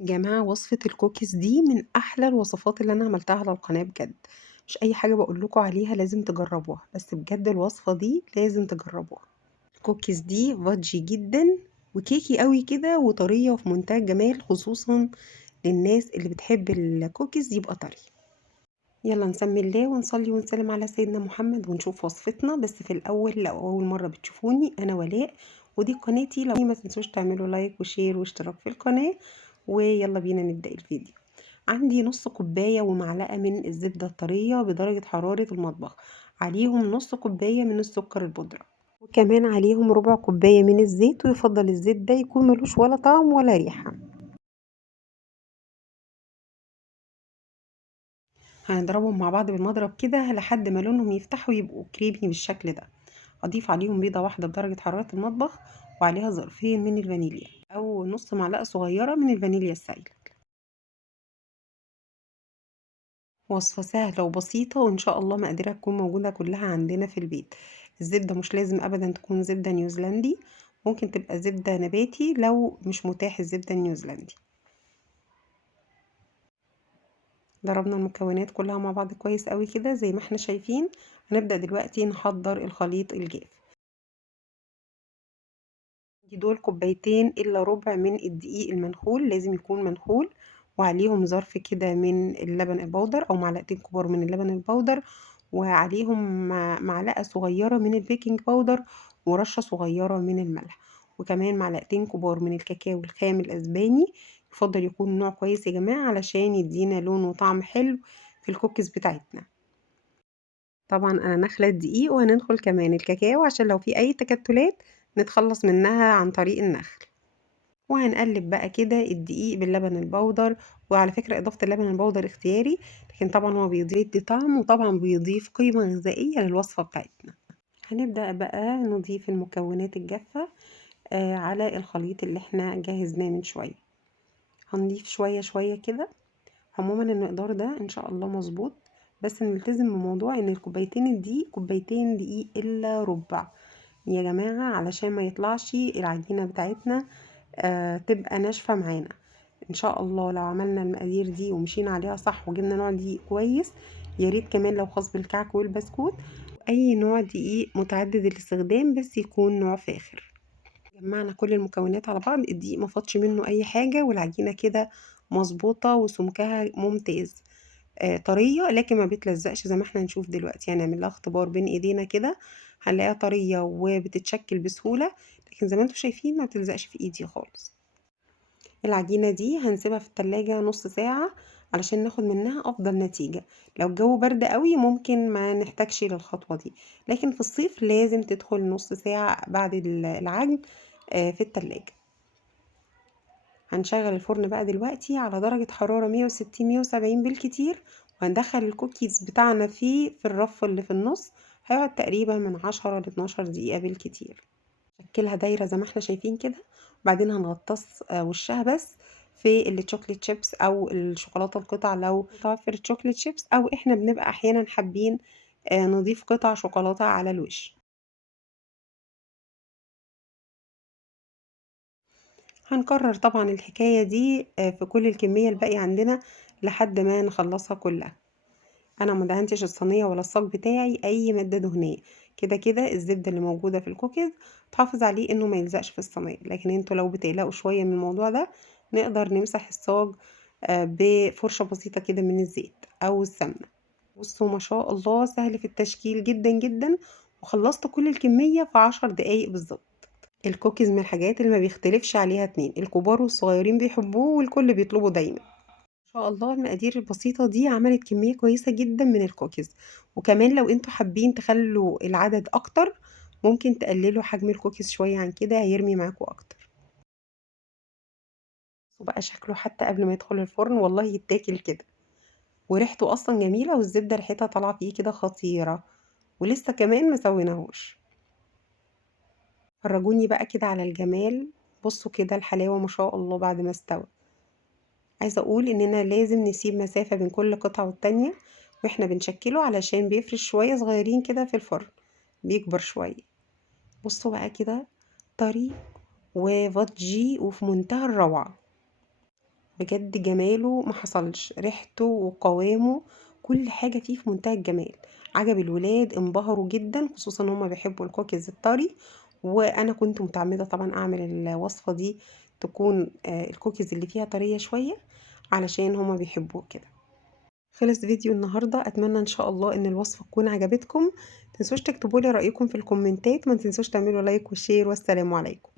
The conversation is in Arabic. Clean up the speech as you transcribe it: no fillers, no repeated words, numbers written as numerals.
جماعة وصفة الكوكيز دي من أحلى الوصفات اللي أنا عملتها على القناة بجد. مش أي حاجة بقول لكم عليها لازم تجربوها، بس بجد الوصفة دي لازم تجربوها. الكوكيز دي فادجي جدا وكيكي قوي كده وطرية وفي منتهى الجمال، خصوصا للناس اللي بتحب الكوكيز يبقى طري. يلا نسمي الله ونصلي ونسلم على سيدنا محمد ونشوف وصفتنا. بس في الأول، لو أول مرة بتشوفوني، أنا ولاء ودي قناتي. لو ما تنسوش تعملوا لايك وشير واشتراك في القناة. ويلا بينا نبدأ الفيديو. عندي نص كوباية ومعلقة من الزبدة الطرية بدرجة حرارة المطبخ، عليهم نص كوباية من السكر البودرة، وكمان عليهم ربع كوباية من الزيت، ويفضل الزيت ده يكون ملوش ولا طعم ولا ريحة. هنضربهم مع بعض بالمضرب كده لحد ما لونهم يفتحوا يبقوا كريمي بالشكل ده. اضيف عليهم بيضة واحدة بدرجة حرارة المطبخ، وعليها ظرفين من الفانيليا او نص معلقة صغيرة من الفانيليا السائلة. وصفة سهلة وبسيطة وإن شاء الله مقاديرها تكون موجودة كلها عندنا في البيت. الزبدة مش لازم أبدا تكون زبدة نيوزيلندي، ممكن تبقى زبدة نباتي لو مش متاح الزبدة النيوزيلندي. ضربنا المكونات كلها مع بعض كويس قوي كده زي ما احنا شايفين. هنبدأ دلوقتي نحضر الخليط الجاف. دي دول كوبايتين إلا ربع من الدقيق المنخول، لازم يكون منخول، وعليهم ظرف كده من اللبن البودر أو معلقتين كبار من اللبن البودر، وعليهم معلقة صغيرة من البيكنج باودر، ورشة صغيرة من الملح، وكمان معلقتين كبار من الكاكاو الخام الأسباني. يفضل يكون نوع كويس يا جماعة علشان يدينا لون وطعم حلو في الكوكيز بتاعتنا. طبعا أنا نخلة الدقيق وهننخل كمان الكاكاو عشان لو في أي تكتلات نتخلص منها عن طريق النخل. وهنقلب بقى كده الدقيق باللبن البودر. وعلى فكرة إضافة اللبن البودر اختياري، لكن طبعا هو بيدي طعم وطبعا بيضيف قيمة غذائية للوصفة بتاعتنا. هنبدأ بقى نضيف المكونات الجافة على الخليط اللي احنا جهزناه من شوية. هنضيف شوية شوية كده. عموما المقدار ده ان شاء الله مظبوط، بس نلتزم بموضوع ان الكوبايتين الدقيق كوبايتين دقيق الا ربع يا جماعة، علشان ما يطلعش العجينة بتاعتنا تبقى ناشفة معانا. ان شاء الله لو عملنا المقادير دي ومشينا عليها صح وجبنا نوع دقيق كويس، يا ريت كمان لو خاص بالكعك والبسكوت، اي نوع دقيق متعدد الاستخدام بس يكون نوع فاخر. جمعنا كل المكونات على بعض، الدقيق ما فاضش منه اي حاجة، والعجينة كده مظبوطة وسمكها ممتاز. طرية لكن ما بتلزقش زي ما احنا هنشوف دلوقتي. هنعمل لها اختبار بين ايدينا كده، هنلاقيها طرية وبتتشكل بسهولة، لكن زي ما انتم شايفين ما بتلزقش في ايدي خالص. العجينة دي هنسيبها في التلاجة نص ساعة علشان ناخد منها افضل نتيجة. لو الجو برد قوي ممكن ما نحتاجش للخطوة دي، لكن في الصيف لازم تدخل نص ساعة بعد العجن في التلاجة. هنشغل الفرن بقى دلوقتي على درجة حرارة 160 170 بالكتير، وهندخل الكوكيز بتاعنا فيه في الرف اللي في النص. هيقعد تقريبا من 10 ل 12 دقيقة بالكتير. شكلها دايرة زي ما احنا شايفين كده، وبعدين هنغطس وشها بس في الشوكليت شيبس او الشوكولاتة القطع لو متوفر الشوكليت شيبس، او احنا بنبقى احيانا حابين نضيف قطع شوكولاتة على الوش. هنكرر طبعا الحكاية دي في كل الكمية الباقية عندنا لحد ما نخلصها كلها. انا ما دهنتش الصينيه ولا الصاج بتاعي اي ماده دهنيه، كده كده الزبده اللي موجوده في الكوكيز تحافظ عليه انه ما يلزقش في الصينيه. لكن انتوا لو بتقلقوا شويه من الموضوع ده، نقدر نمسح الصاج بفرشه بسيطه كده من الزيت او السمنه. بصوا ما شاء الله سهل في التشكيل جدا جدا، وخلصت كل الكميه في 10 دقايق بالظبط. الكوكيز من الحاجات اللي ما بيختلفش عليها اتنين، الكبار والصغيرين بيحبوه والكل بيطلبه دايما. شاء الله المقادير البسيطة دي عملت كمية كويسة جدا من الكوكيز. وكمان لو انتوا حابين تخلوا العدد اكتر، ممكن تقللوا حجم الكوكيز شوية عن كده، هيرمي معاكوا اكتر. وبقى شكله حتى قبل ما يدخل الفرن والله يتاكل كده، وريحته اصلا جميلة، والزبدة ريحتها طالعة فيه كده خطيرة، ولسه كمان مسويناهوش. فرجوني بقى كده على الجمال. بصوا كده الحلاوة ما شاء الله بعد ما استوى. عايزة اقول اننا لازم نسيب مسافة بين كل قطعة والتانية واحنا بنشكله، علشان بيفرش شوية صغيرين كده في الفرن، بيكبر شوية. بصوا بقى كده، طري وفاتجي وفي منتهى الروعة. بجد جماله ما حصلش، ريحته وقوامه كل حاجة فيه في منتهى الجمال. عجب الولاد، انبهروا جدا، خصوصا هما بيحبوا الكوكيز الطري. وانا كنت متعمدة طبعا اعمل الوصفة دي تكون الكوكيز اللي فيها طرية شوية علشان هما بيحبوه كده. خلص فيديو النهاردة، اتمنى ان شاء الله ان الوصفة تكون عجبتكم. متنسوش تكتبوا لي رأيكم في الكومنتات، ما تنسوش تعملوا لايك وشير، والسلام عليكم.